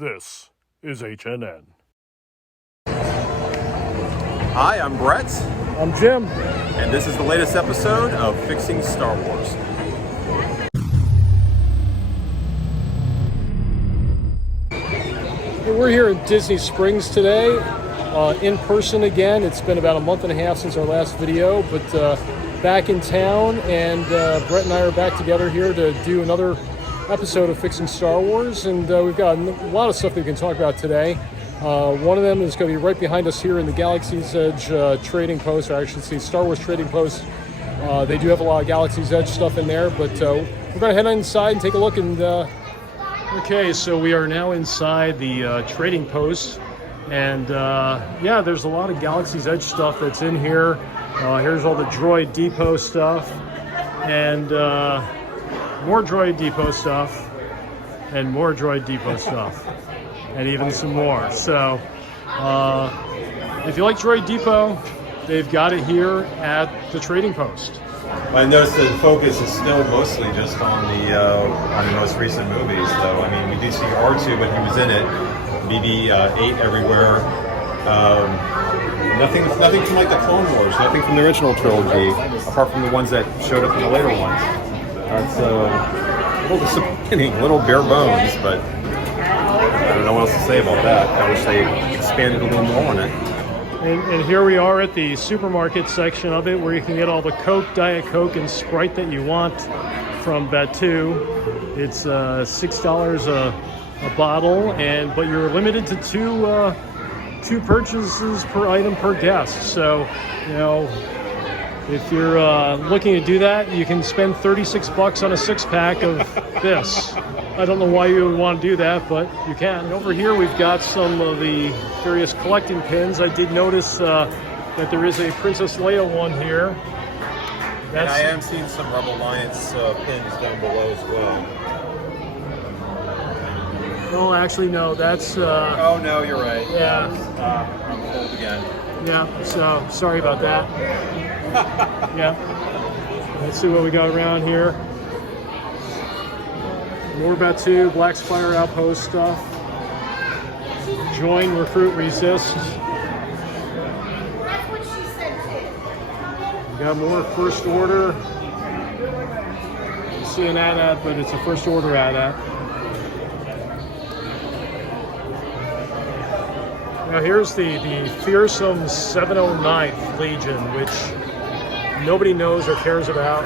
This is HNN. Hi, I'm Brett, I'm Jim. and this is the latest episode of Fixing Star Wars. We're here in Disney Springs today, in person again. It's been about a month and a half since our last video, but back in town, and Brett and I are back together here to do another episode of Fixing Star Wars, and we've got a lot of stuff that we can talk about today. One of them is going to be right behind us here in the Galaxy's Edge Trading Post, or I should say Star Wars Trading Post. They do have a lot of Galaxy's Edge stuff in there, but we're going to head inside and take a look. And okay, so we are now inside the Trading Post, and yeah, there's a lot of Galaxy's Edge stuff that's in here. Here's all the Droid Depot stuff, and more Droid Depot stuff, and more Droid Depot stuff. And even some more. So if you like Droid Depot, they've got it here at the Trading Post. I noticed the focus is still mostly just on the most recent movies, though. I mean, we do see R2, but he was in it. BB-8 everywhere. Nothing from like the Clone Wars. Nothing from the original trilogy, apart from the ones that showed up in the later ones. That's a little disappointing, a little bare bones, but I don't know what else to say about that. I wish they expanded a little more on it. And here we are at the supermarket section of it, where you can get all the Coke, Diet Coke, and Sprite that you want from Batuu. It's $6 a bottle, but you're limited to two purchases per item per guest. So, you know, if you're looking to do that, you can spend $36 on a six-pack of this. I don't know why you would want to do that, but you can. And over here, we've got some of the various collecting pins. I did notice that there is a Princess Leia one here. And I am seeing some Rebel Alliance pins down below as well. No, actually, no. That's... oh, no, you're right. Yeah. I'm cold again. Yeah, so sorry about that. Yeah. Let's see what we got around here. More Batuu, Black Spire Outpost stuff. Join, recruit, resist. That's what she said too. We got more First Order. You see an AT-AT, but it's a First Order AT-AT. Now here's the fearsome 709th Legion, which nobody knows or cares about.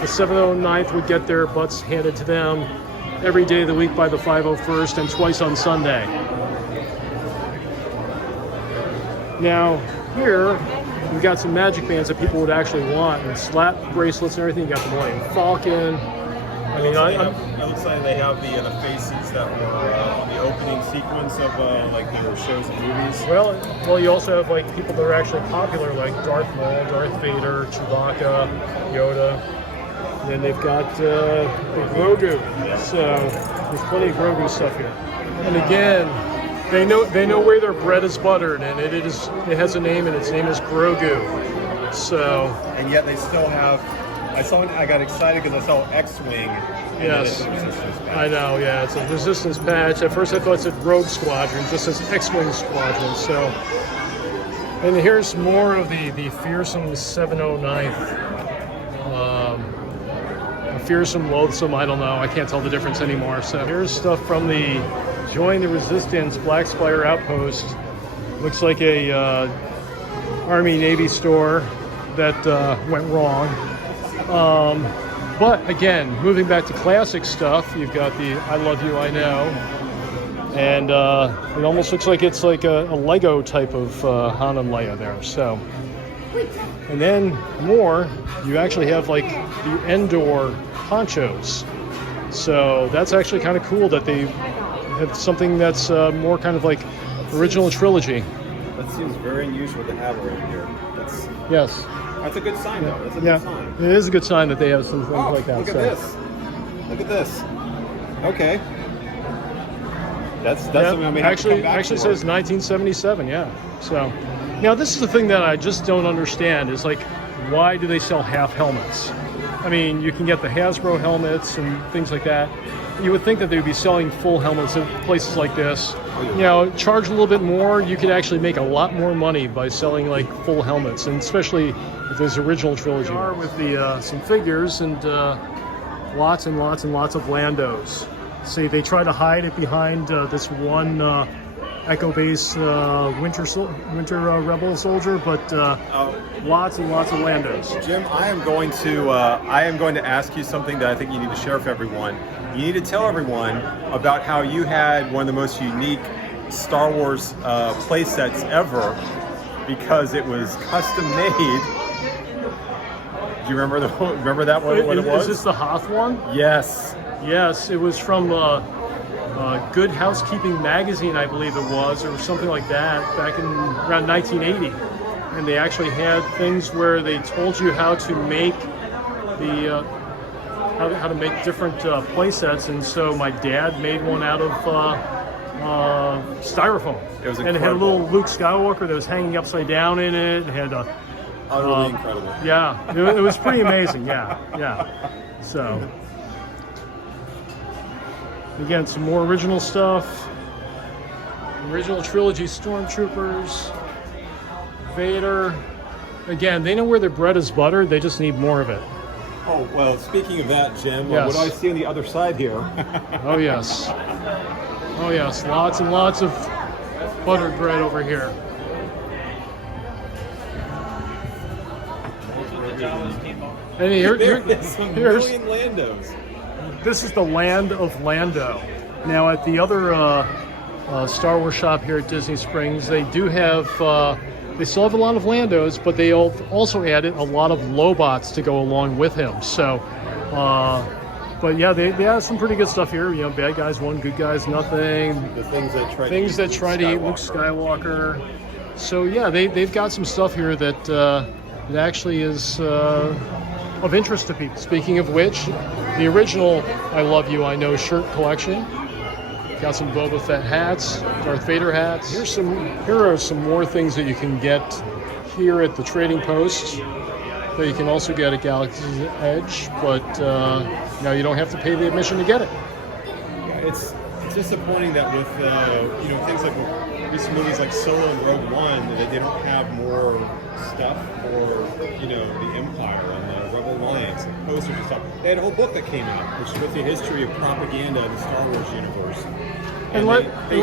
The 709th would get their butts handed to them every day of the week by the 501st and twice on Sunday. Now here we got some magic bands that people would actually want, and slap bracelets and everything. You got the Millennium Falcon. I mean, it looks like they have the faces that were on the opening sequence of like their shows and movies. Well, you also have like people that are actually popular, like Darth Maul, Darth Vader, Chewbacca, Yoda. And then they've got the Grogu. So there's plenty of Grogu stuff here. And again, they know where their bread is buttered, and it has a name, and its name is Grogu. So. And yet they still have. I got excited because I saw X-Wing. Yes, I know. Yeah, it's a Resistance patch. At first, I thought it said Rogue Squadron, just says X-Wing Squadron. So, and here's more of the fearsome 709th. Fearsome, loathsome. I don't know. I can't tell the difference anymore. So here's stuff from the Join the Resistance Black Spire Outpost. Looks like a Army Navy store that went wrong. But again, moving back to classic stuff, you've got the I Love You, I Know. And it almost looks like it's like a Lego type of Han and Leia there. So, and then more, you actually have like the Endor ponchos. So that's actually kind of cool that they have something that's more kind of like original trilogy. That seems very unusual to have right here. Yes. That's a good sign, though. That's a good sign. It is a good sign that they have some things like that. Look at this. Look at this. Okay. That's something I may have to come back actually for. says 1977. Yeah. So now this is the thing that I just don't understand is like, why do they sell half helmets? I mean, you can get the Hasbro helmets and things like that. You would think that they would be selling full helmets at places like this. You know, charge a little bit more. You could actually make a lot more money by selling like full helmets, and especially with this original trilogy. With the some figures and lots and lots and lots of Landos. See, they try to hide it behind this one Echo Base Winter Rebel soldier, but lots and lots of Landos. Jim, I am going to ask you something that I think you need to share with everyone. You need to tell everyone about how you had one of the most unique Star Wars play sets ever, because it was custom made. Do you remember that one? What it was? Is this the Hoth one? Yes. Yes, it was from Good Housekeeping magazine, I believe it was, or something like that, back in around 1980. And they actually had things where they told you how to make the how to make different play sets. And so my dad made one out of styrofoam. It was incredible. And it had a little Luke Skywalker that was hanging upside down in it. It had a Utterly incredible. Yeah, it was pretty amazing. Yeah. So. Again, some more original stuff. Original trilogy Stormtroopers. Vader. Again, they know where their bread is buttered. They just need more of it. Oh, well, speaking of that, Jim, Yes. what do I see on the other side here? Oh, yes. Oh, yes. Lots and lots of buttered bread over here. And here's There's a million Landos. This is the land of Lando. Now, at the other Star Wars shop here at Disney Springs, they do have, they still have a lot of Landos, but they also added a lot of Lobots to go along with him. So, but yeah, they have some pretty good stuff here. You know, bad guys won, good guys nothing. The things that try to eat Luke Skywalker. So yeah, they've got some stuff here that that actually is of interest to people. Speaking of which, the original I Love You, I Know shirt collection. Got some Boba Fett hats, Darth Vader hats. Here are some more things that you can get here at the Trading Post that you can also get at Galaxy's Edge, but now you don't have to pay the admission to get it. It's disappointing that with things like recent movies like Solo and Rogue One, that they don't have more stuff for the Empire and the Rebel Alliance and posters and stuff. They had a whole book that came out, which was the history of propaganda in the Star Wars universe. And they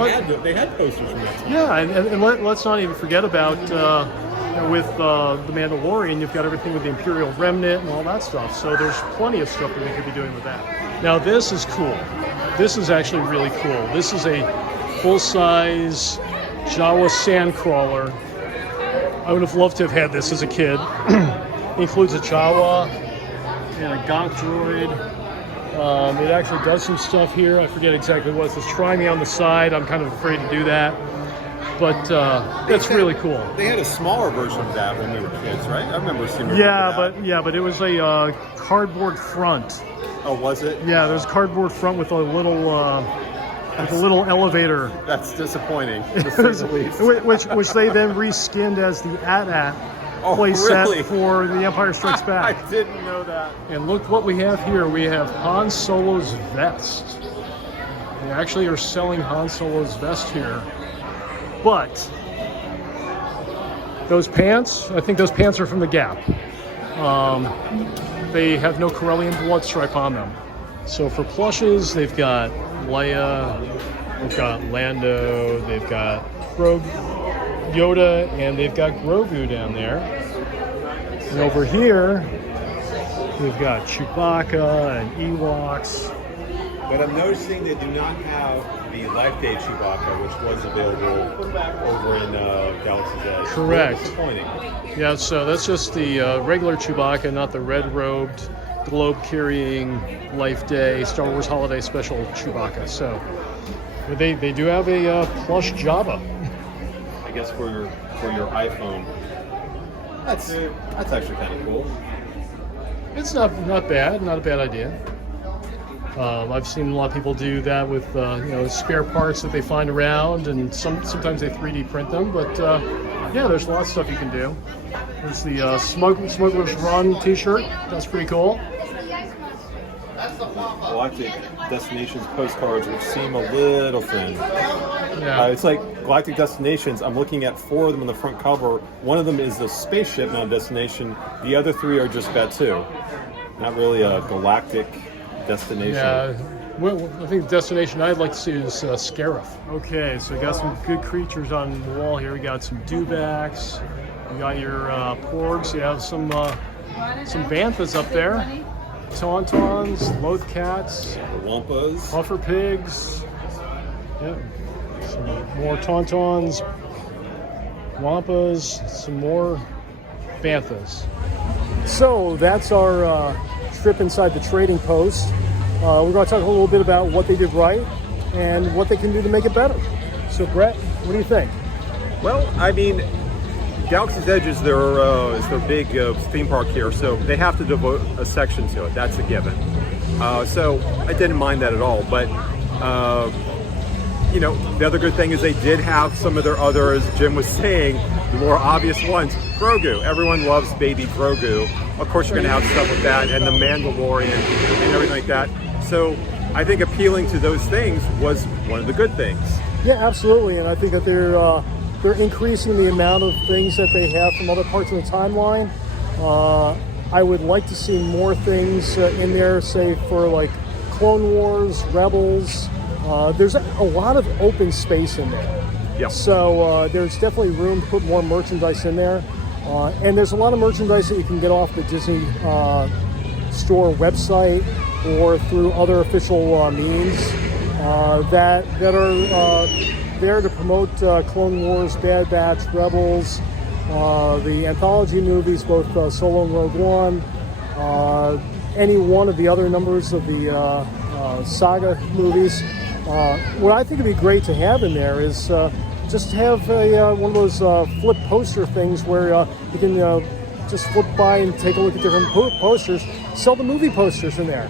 had posters from that time. Yeah, and let's not even forget about with The Mandalorian, you've got everything with the Imperial Remnant and all that stuff. So there's plenty of stuff that they could be doing with that. Now this is cool. This is actually really cool. This is a full-size Jawa sandcrawler. I would have loved to have had this as a kid. It includes a Jawa and a Gonk droid. It actually does some stuff here. I forget exactly what it says. Try me on the side. I'm kind of afraid to do that. But that's really cool. They had a smaller version of that when we were kids, right? I remember seeing. But it was a cardboard front. Oh, was it? Yeah, there's a cardboard front with a little elevator. That's disappointing, to say the least. which they then reskinned as the AT-AT really? set for The Empire Strikes Back. I didn't know that. And look what we have here. We have Han Solo's vest. They actually are selling Han Solo's vest here. But those pants, I think those pants are from the Gap. They have no Corellian blood stripe on them. So for plushes, they've got Leia, they've got Lando, they've got Yoda, and they've got Grogu down there. And over here, we've got Chewbacca and Ewoks. But I'm noticing they do not have the Life Day Chewbacca, which was available over in Galaxy's Edge. Correct. Disappointing. Yeah, so that's just the regular Chewbacca, not the red-robed, globe-carrying Life Day Star Wars Holiday Special Chewbacca. So they do have a plush Jabba. I guess for your iPhone. That's actually kind of cool. It's not bad, not a bad idea. I've seen a lot of people do that with spare parts that they find around, and sometimes they 3D print them. But yeah, there's a lot of stuff you can do. There's the Smuggler's Run T-shirt. That's pretty cool. Galactic Destinations postcards, which seem a little thin. Yeah. It's like Galactic Destinations. I'm looking at 4 of them on the front cover. One of them is the spaceship, not a destination. The other 3 are just Batuu. Not really a galactic destination. Yeah. Well, I think the destination I'd like to see is Scarif. Okay, so we got some good creatures on the wall here. We got some dewbacks. You got your porgs. You have some banthas up there. Tauntauns, lothcats, The Wampas. puffer pigs. Yep. Some more tauntauns, wampas, some more banthas. So that's our trip inside the trading post. We're going to talk a little bit about what they did right and what they can do to make it better. So Brett, what do you think? Well, I mean, Galaxy's Edge is their big theme park here, so they have to devote a section to it. That's a given. So I didn't mind that at all. But you know, the other good thing is they did have some of their other, as Jim was saying, the more obvious ones. Grogu. Everyone loves baby Grogu. Of course, you're going to have stuff with that, and the Mandalorian, and everything like that. So I think appealing to those things was one of the good things. Yeah, absolutely, and I think that they're increasing the amount of things that they have from other parts of the timeline. I would like to see more things in there, say for like Clone Wars, Rebels. There's a lot of open space in there. Yeah. So there's definitely room to put more merchandise in there. And there's a lot of merchandise that you can get off the Disney store website or through other official means that are there to promote Clone Wars, Bad Batch, Rebels, the anthology movies, both Solo and Rogue One, any one of the other numbers of the saga movies. What I think would be great to have in there is just have one of those flip poster things where you can just flip by and take a look at different posters. Sell the movie posters in there.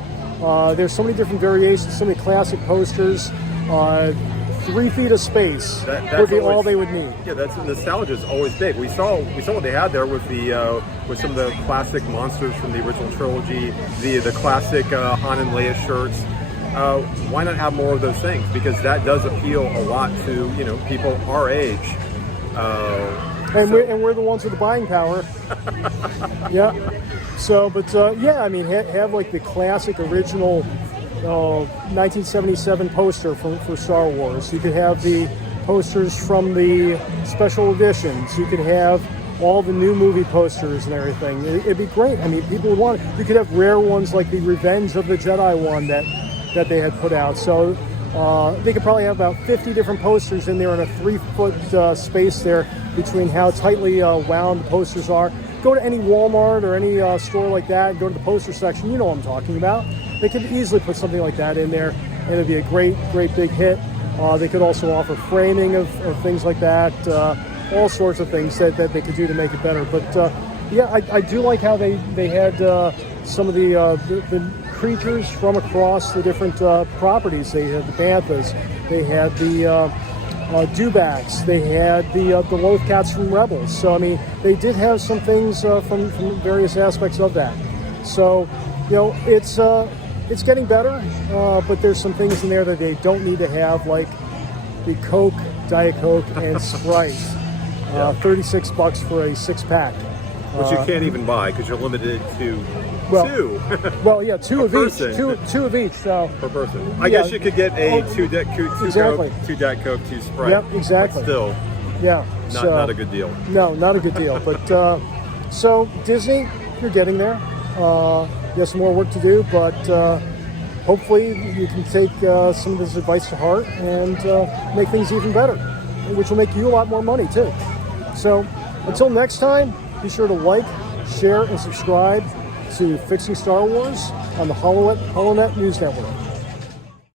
There's so many different variations, so many classic posters. 3 feet of space would be all they would need. Yeah, that's nostalgia is always big. We saw what they had there with the with some of the classic monsters from the original trilogy, the classic Han and Leia shirts. Why not have more of those things? Because that does appeal a lot to people our age. We're the ones with the buying power. Yeah. So, but yeah, I mean, have like the classic original 1977 poster for Star Wars. You could have the posters from the special editions. You could have all the new movie posters and everything. It'd be great. I mean, people would want it. You could have rare ones like the Revenge of the Jedi one that they had put out. So they could probably have about 50 different posters in there in a 3-foot space there between how tightly wound the posters are. Go to any Walmart or any store like that, go to the poster section, you know what I'm talking about. They could easily put something like that in there, and it'd be a great big hit. They could also offer framing of things like that, all sorts of things that they could do to make it better. But yeah, I do like how they had some of the creatures from across the different properties. They had the banthas, they had the dewbacks, they had the lothcats from Rebels. So I mean, they did have some things from various aspects of that. So it's getting better, but there's some things in there that they don't need to have, like the Coke, Diet Coke, and Sprite. $36 for a 6-pack. Which you can't even buy because you're limited to 2. Well, yeah, 2 of each. person. Two of each. So Per person. I guess you could get a 2 Diet exactly. Coke, 2 Diet Coke, 2 Sprite. Yep, exactly. But still, yeah, not a good deal. No, not a good deal. But so Disney, you're getting there. You have some more work to do, but hopefully you can take some of this advice to heart and make things even better, which will make you a lot more money too. So until next time, be sure to like, share, and subscribe to Fixing Star Wars on the HoloNet News Network.